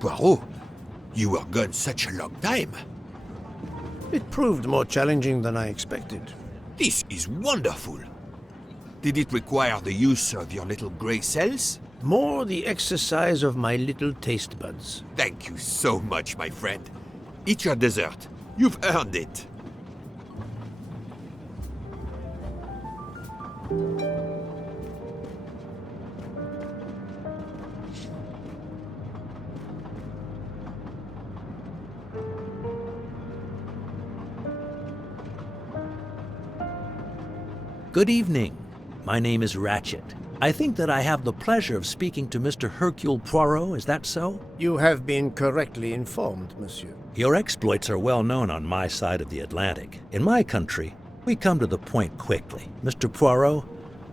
Poirot, you were gone such a long time. It proved more challenging than I expected. This is wonderful. Did it require the use of your little grey cells? More the exercise of my little taste buds. Thank you so much, my friend. Eat your dessert. You've earned it. Good evening. My name is Ratchet. I think that I have the pleasure of speaking to Mr. Hercule Poirot, is that so? You have been correctly informed, monsieur. Your exploits are well known on my side of the Atlantic. In my country, we come to the point quickly. Mr. Poirot,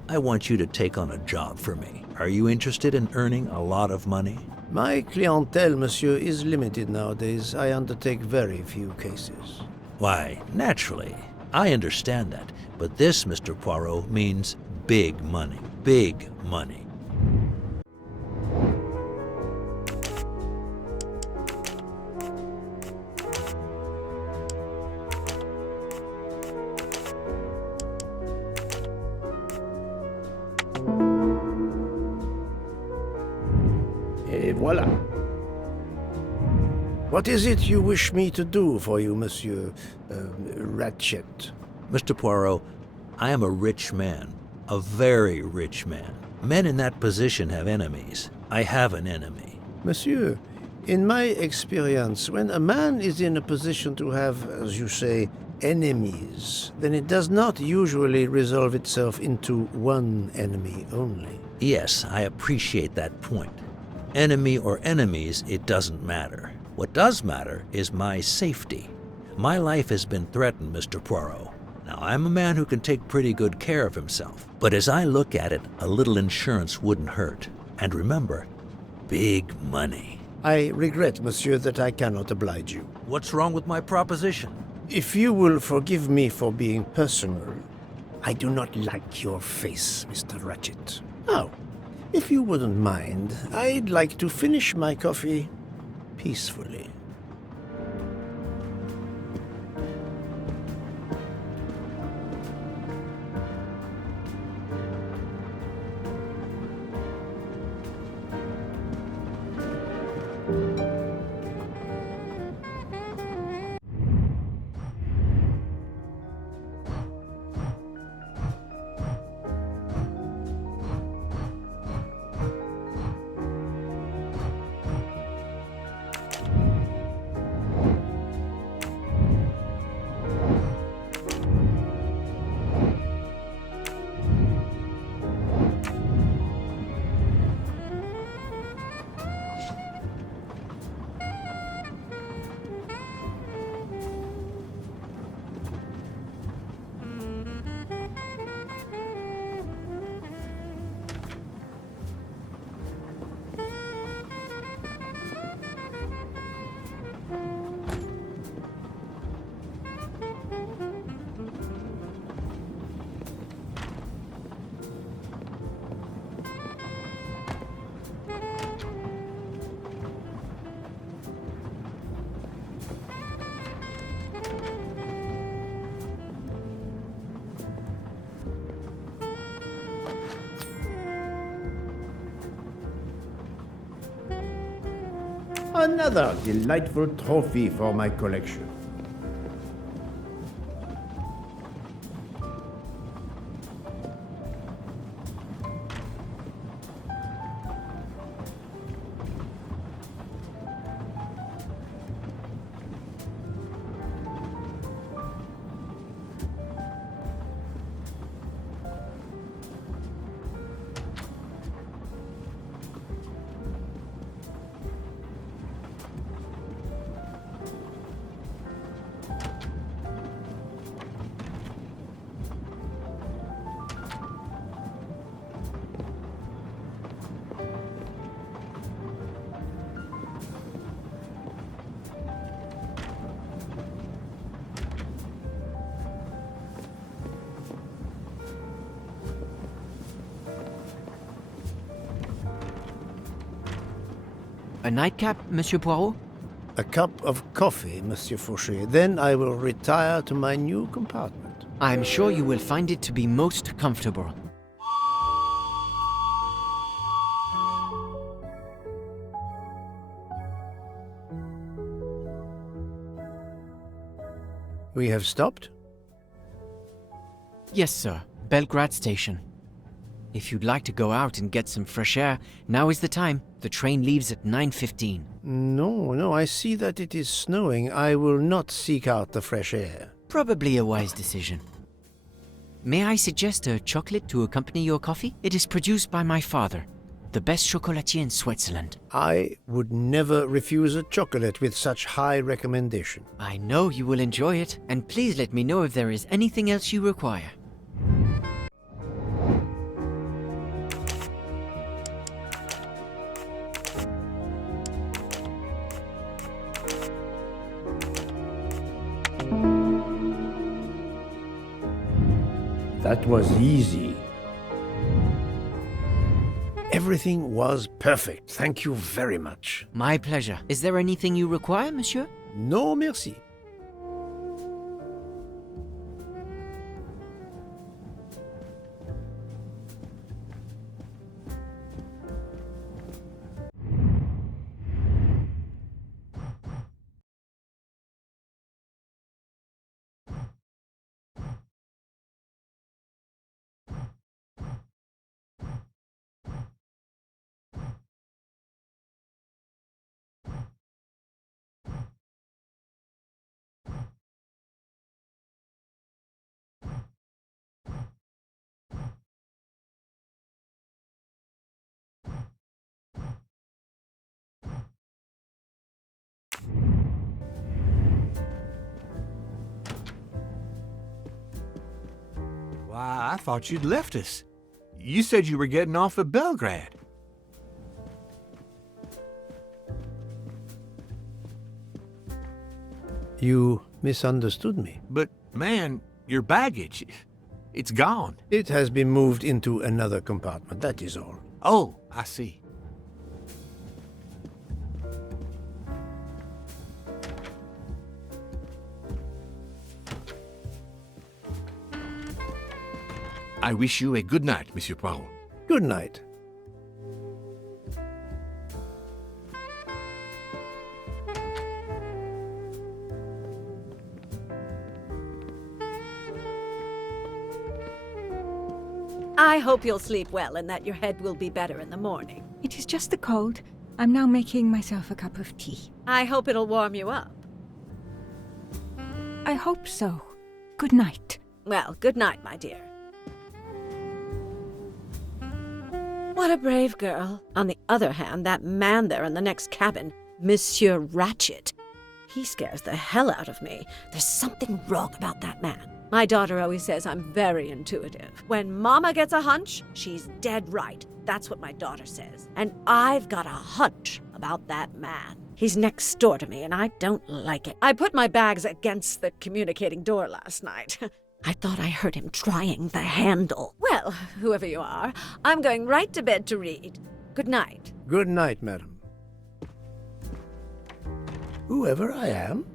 I want you to take on a job for me. Are you interested in earning a lot of money? My clientele, monsieur, is limited nowadays. I undertake very few cases. Why, naturally. I understand that. But this, Mr. Poirot, means big money. Big money. Et voilà. What is it you wish me to do for you, monsieur Ratchet? Mr. Poirot, I am a rich man. A very rich man. Men in that position have enemies. I have an enemy. Monsieur, in my experience, when a man is in a position to have, as you say, enemies, then it does not usually resolve itself into one enemy only. Yes, I appreciate that point. Enemy or enemies, it doesn't matter. What does matter is my safety. My life has been threatened, Mr. Poirot. Now, I'm a man who can take pretty good care of himself. But as I look at it, a little insurance wouldn't hurt. And remember, big money. I regret, monsieur, that I cannot oblige you. What's wrong with my proposition? If you will forgive me for being personal, I do not like your face, Mr. Ratchet. Now, if you wouldn't mind, I'd like to finish my coffee peacefully. Another delightful trophy for my collection. A nightcap, Monsieur Poirot? A cup of coffee, Monsieur Fauché. Then I will retire to my new compartment. I'm sure you will find it to be most comfortable. We have stopped? Yes, sir. Belgrade Station. If you'd like to go out and get some fresh air, now is the time. The train leaves at 9:15. No, I see that it is snowing. I will not seek out the fresh air. Probably a wise decision. May I suggest a chocolate to accompany your coffee? It is produced by my father, the best chocolatier in Switzerland. I would never refuse a chocolate with such high recommendation. I know you will enjoy it, and please let me know if there is anything else you require. That was easy. Everything was perfect. Thank you very much. My pleasure. Is there anything you require, monsieur? No, merci. Why, I thought you'd left us. You said you were getting off at Belgrade. You misunderstood me. But, man, your baggage, it's gone. It has been moved into another compartment, that is all. Oh, I see. I wish you a good night, Monsieur Poirot. Good night. I hope you'll sleep well and that your head will be better in the morning. It is just the cold. I'm now making myself a cup of tea. I hope it'll warm you up. I hope so. Good night. Well, good night, my dear. What a brave girl. On the other hand, that man there in the next cabin, Monsieur Ratchet, he scares the hell out of me. There's something wrong about that man. My daughter always says I'm very intuitive. When Mama gets a hunch, she's dead right. That's what my daughter says. And I've got a hunch about that man. He's next door to me, and I don't like it. I put my bags against the communicating door last night. I thought I heard him trying the handle. Well, whoever you are, I'm going right to bed to read. Good night. Good night, madam. Whoever I am?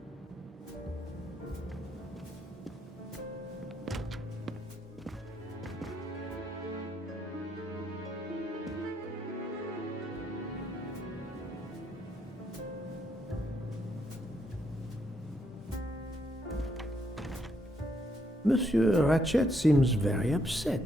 Monsieur Ratchet seems very upset.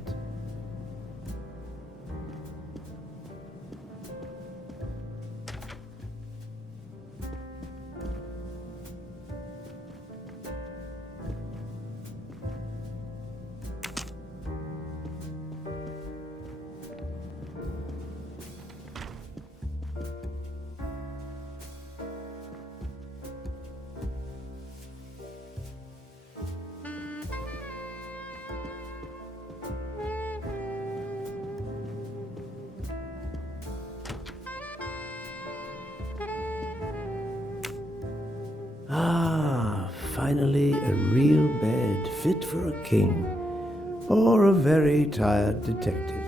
Ah, finally a real bed fit for a king or a very tired detective.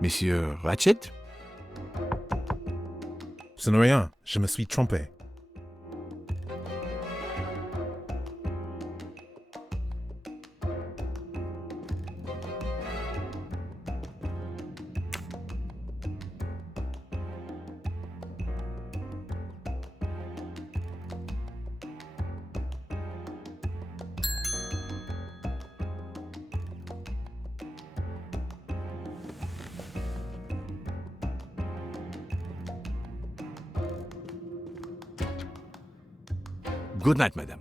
Monsieur Ratchet? Ce n'est rien, je me suis trompé. Good night, madame.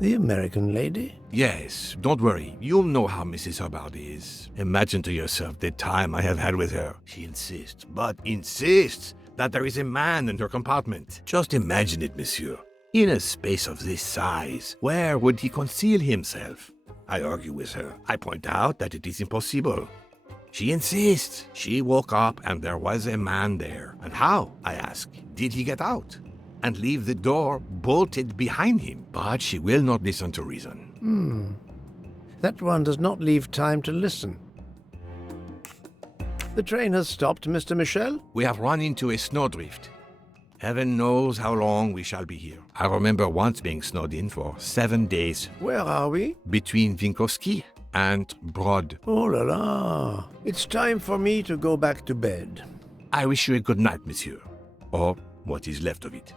The American lady? Yes, don't worry. You'll know how Mrs. Hubbard is. Imagine to yourself the time I have had with her. She insists, but insists, that there is a man in her compartment. Just imagine it, monsieur. In a space of this size, where would he conceal himself? I argue with her. I point out that it is impossible. She insists. She woke up and there was a man there. And how, I ask, did he get out? And leave the door bolted behind him? But she will not listen to reason. That one does not leave time to listen. The train has stopped, Mr. Michel? We have run into a snowdrift. Heaven knows how long we shall be here. I remember once being snowed in for 7 days Where are we? between Winkowski and Brod. Oh la la. It's time for me to go back to bed. I wish you a good night, monsieur. Or what is left of it.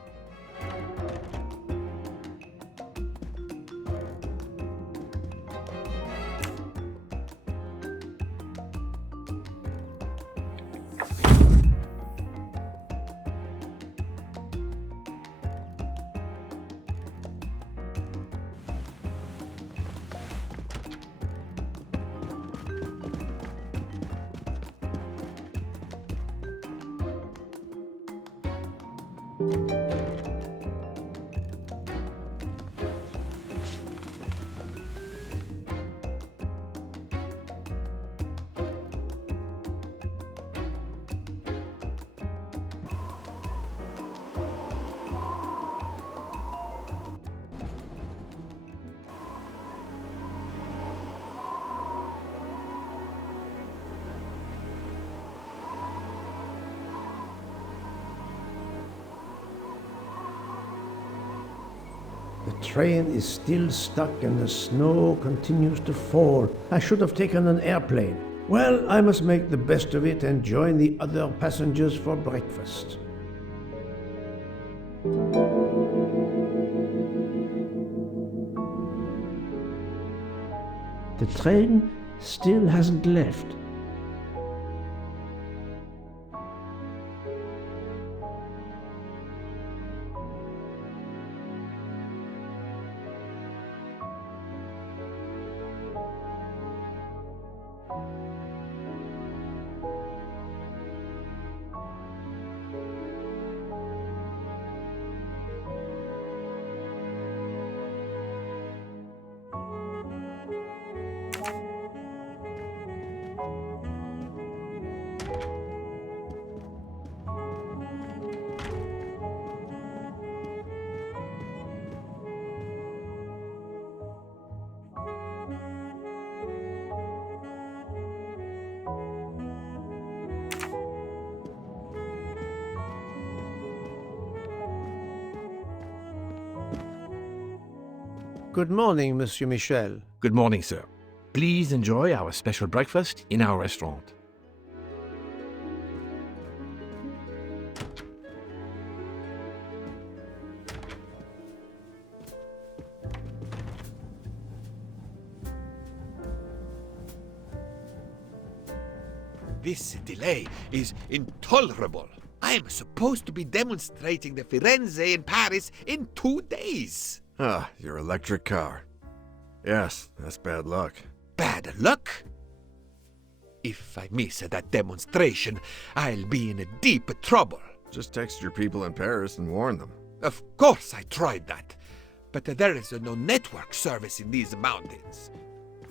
The train is still stuck and the snow continues to fall. I should have taken an airplane. Well, I must make the best of it and join the other passengers for breakfast. The train still hasn't left. Good morning, Monsieur Michel. Good morning, sir. Please enjoy our special breakfast in our restaurant. This delay is intolerable. I am supposed to be demonstrating the Firenze in Paris in 2 days. Ah, your electric car. Yes, that's bad luck. Bad luck? If I miss that demonstration, I'll be in deep trouble. Just text your people in Paris and warn them. Of course I tried that, but there is no network service in these mountains.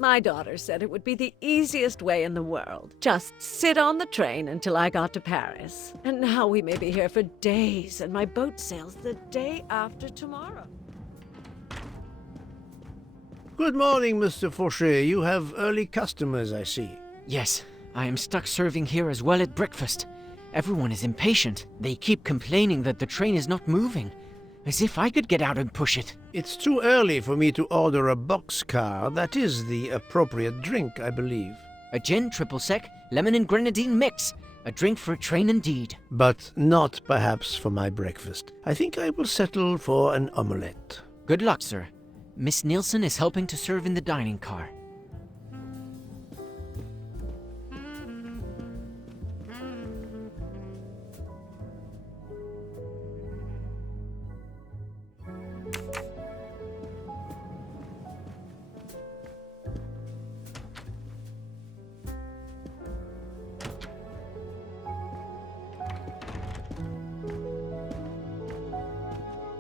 My daughter said it would be the easiest way in the world. Just sit on the train until I got to Paris. And now we may be here for days, and my boat sails the day after tomorrow. Good morning, Mr. Fauché. You have early customers, I see. Yes, I am stuck serving here as well at breakfast. Everyone is impatient. They keep complaining that the train is not moving. As if I could get out and push it. It's too early for me to order a boxcar. That is the appropriate drink, I believe. A gin triple sec, lemon and grenadine mix. A drink for a train indeed. But not perhaps for my breakfast. I think I will settle for an omelette. Good luck, sir. Miss Nielsen is helping to serve in the dining car.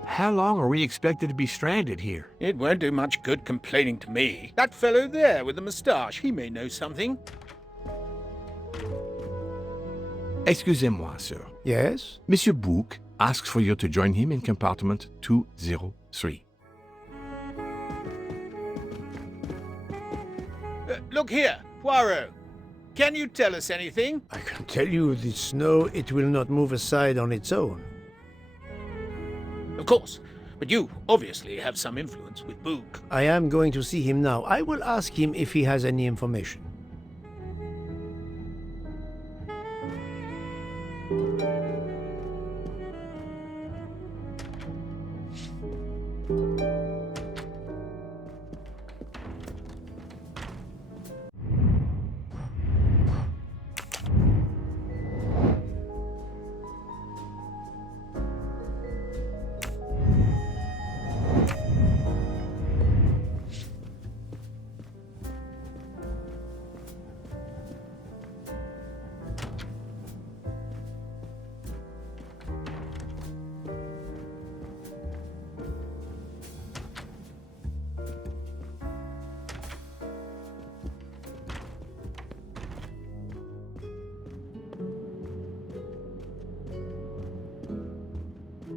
How long are we expected to be stranded here? It won't do much good complaining to me. That fellow there with the moustache, he may know something. Excusez-moi, sir. Yes? Monsieur Bouc asks for you to join him in compartment 203. Look here, Poirot. Can you tell us anything? I can tell you the snow, it will not move aside on its own. Of course, but you obviously have some influence with Book. I am going to see him now. I will ask him if he has any information.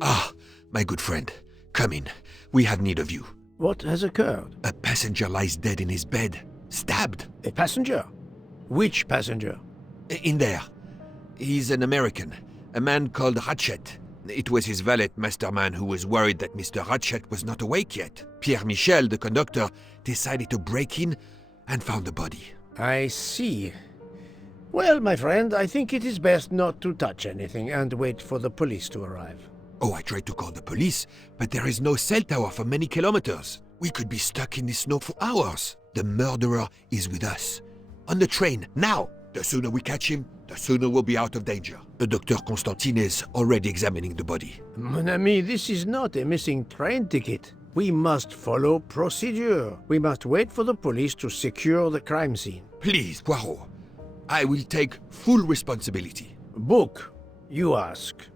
Ah, my good friend, come in. We have need of you. What has occurred? A passenger lies dead in his bed, stabbed. A passenger? Which passenger? In there. He's an American, a man called Ratchet. It was his valet masterman who was worried that Mr. Ratchet was not awake yet. Pierre Michel, the conductor, decided to break in and found the body. I see. Well, my friend, I think it is best not to touch anything and wait for the police to arrive. Oh, I tried to call the police, but there is no cell tower for many kilometers. We could be stuck in the snow for hours. The murderer is with us. On the train, now! The sooner we catch him, the sooner we'll be out of danger. Dr. Constantine is already examining the body. Mon ami, this is not a missing train ticket. We must follow procedure. We must wait for the police to secure the crime scene. Please, Poirot. I will take full responsibility. Book, you ask.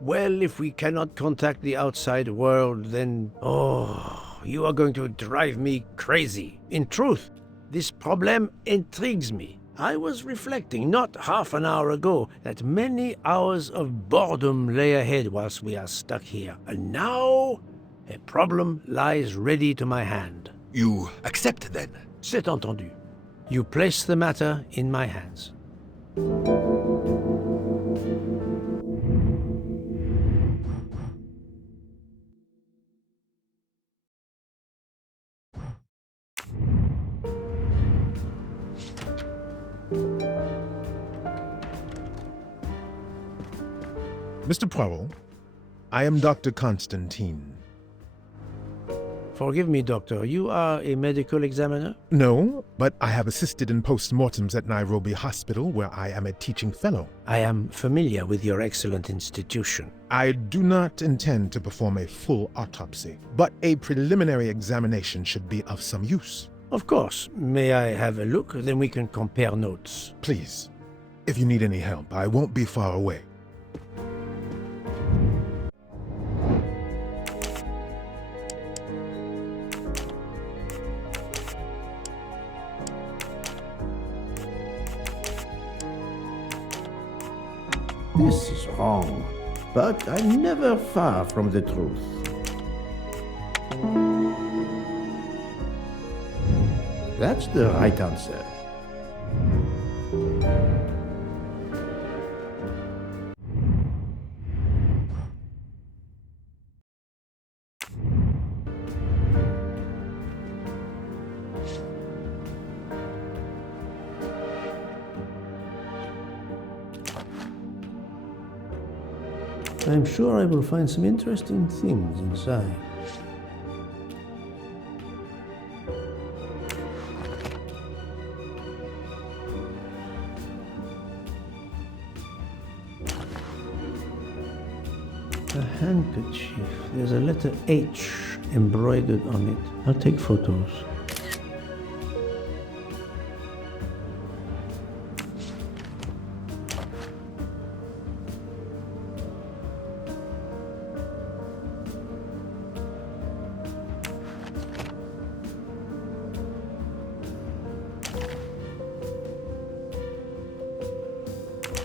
Well, if we cannot contact the outside world, then... Oh, you are going to drive me crazy. In truth, this problem intrigues me. I was reflecting not half an hour ago that many hours of boredom lay ahead whilst we are stuck here. And now, a problem lies ready to my hand. You accept, then? C'est entendu. You place the matter in my hands. Mr. Poirot, I am Dr. Constantine. Forgive me, Doctor. You are a medical examiner? No, but I have assisted in post-mortems at Nairobi Hospital, where I am a teaching fellow. I am familiar with your excellent institution. I do not intend to perform a full autopsy, but a preliminary examination should be of some use. Of course. May I have a look? Then we can compare notes. Please, if you need any help, I won't be far away. This is wrong, but I'm never far from the truth. That's the right answer. I'm sure I will find some interesting things inside. A handkerchief. There's a letter H embroidered on it. I'll take photos.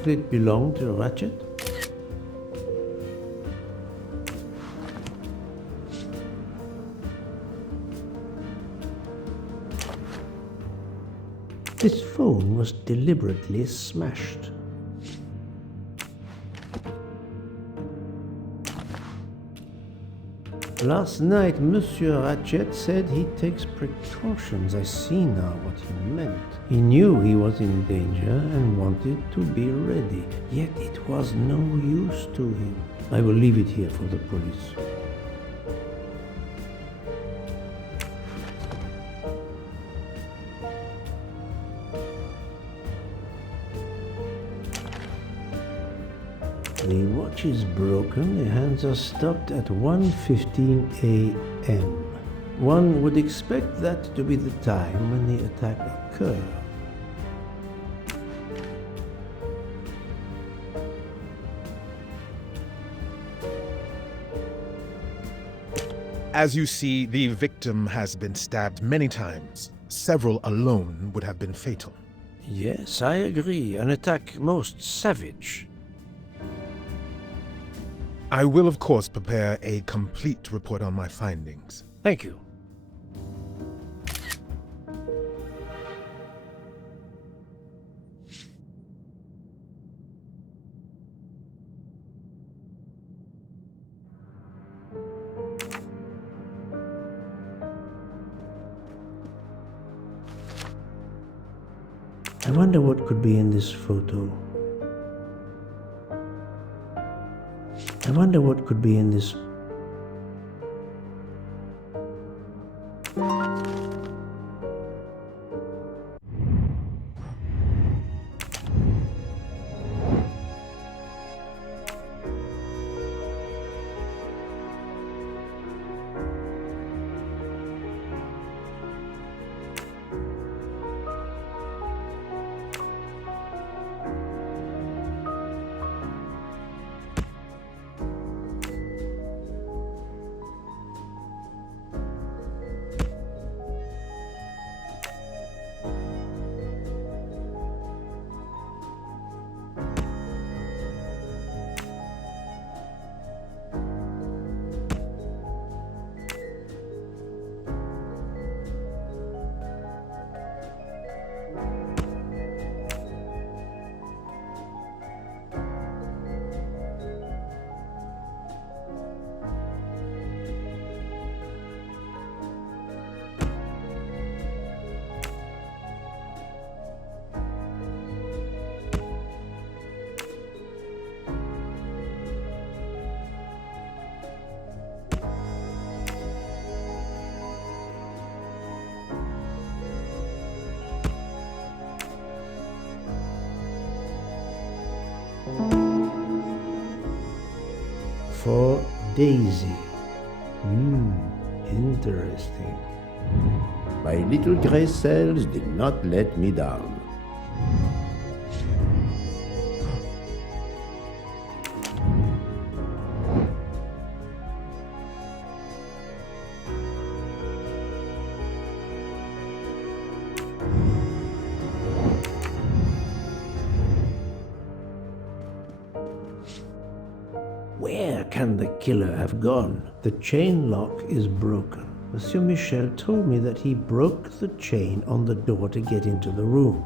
Did it belong to Ratchet? This phone was deliberately smashed. Last night, Monsieur Ratchet said he takes precautions. I see now what he meant. He knew he was in danger and wanted to be ready. Yet it was no use to him. I will leave it here for the police. The watch is broken, the hands are stopped at 1:15 a.m. One would expect that to be the time when the attack occurred. As you see, the victim has been stabbed many times. Several alone would have been fatal. Yes, I agree. An attack most savage. I will, of course, prepare a complete report on my findings. Thank you. I wonder what could be in this photo. I wonder what could be in this. for Daisy. Interesting. My little gray cells did not let me down. Where can the killer have gone? The chain lock is broken. Monsieur Michel told me that he broke the chain on the door to get into the room.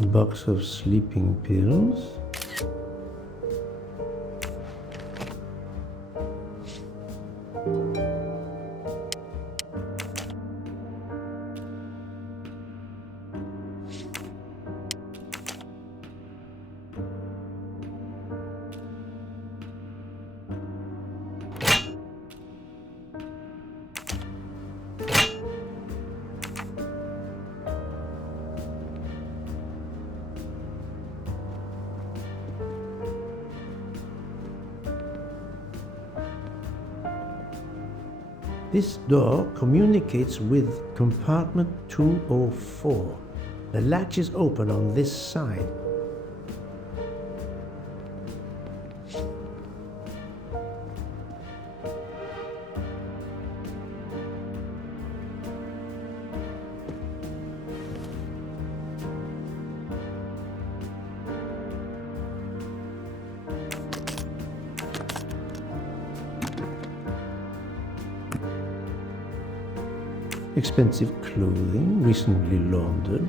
A box of sleeping pills. This door communicates with compartment 204. The latch is open on this side. Expensive clothing, recently laundered.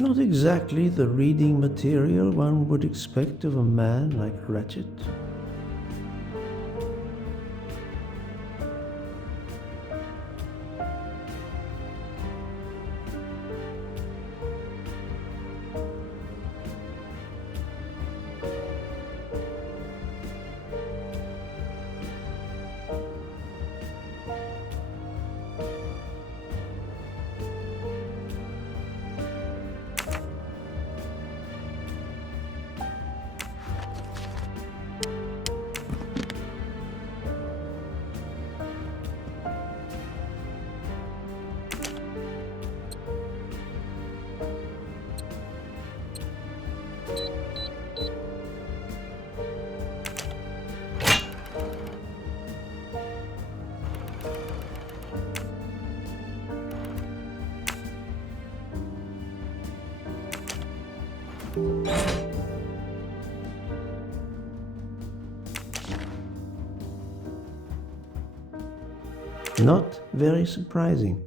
Not exactly the reading material one would expect of a man like Ratchet. Not very surprising.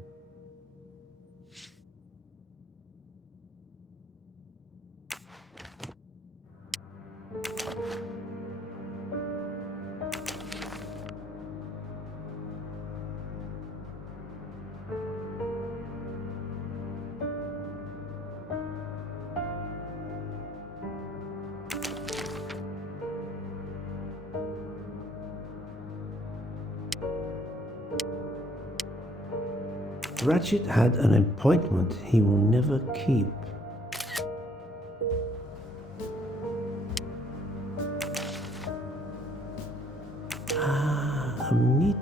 Ratchet had an appointment he will never keep.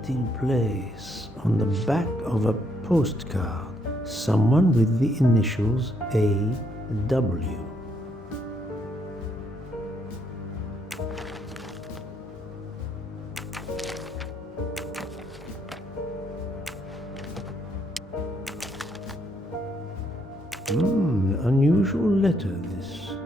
in place on the back of a postcard. Someone with the initials A.W. Unusual letter, this.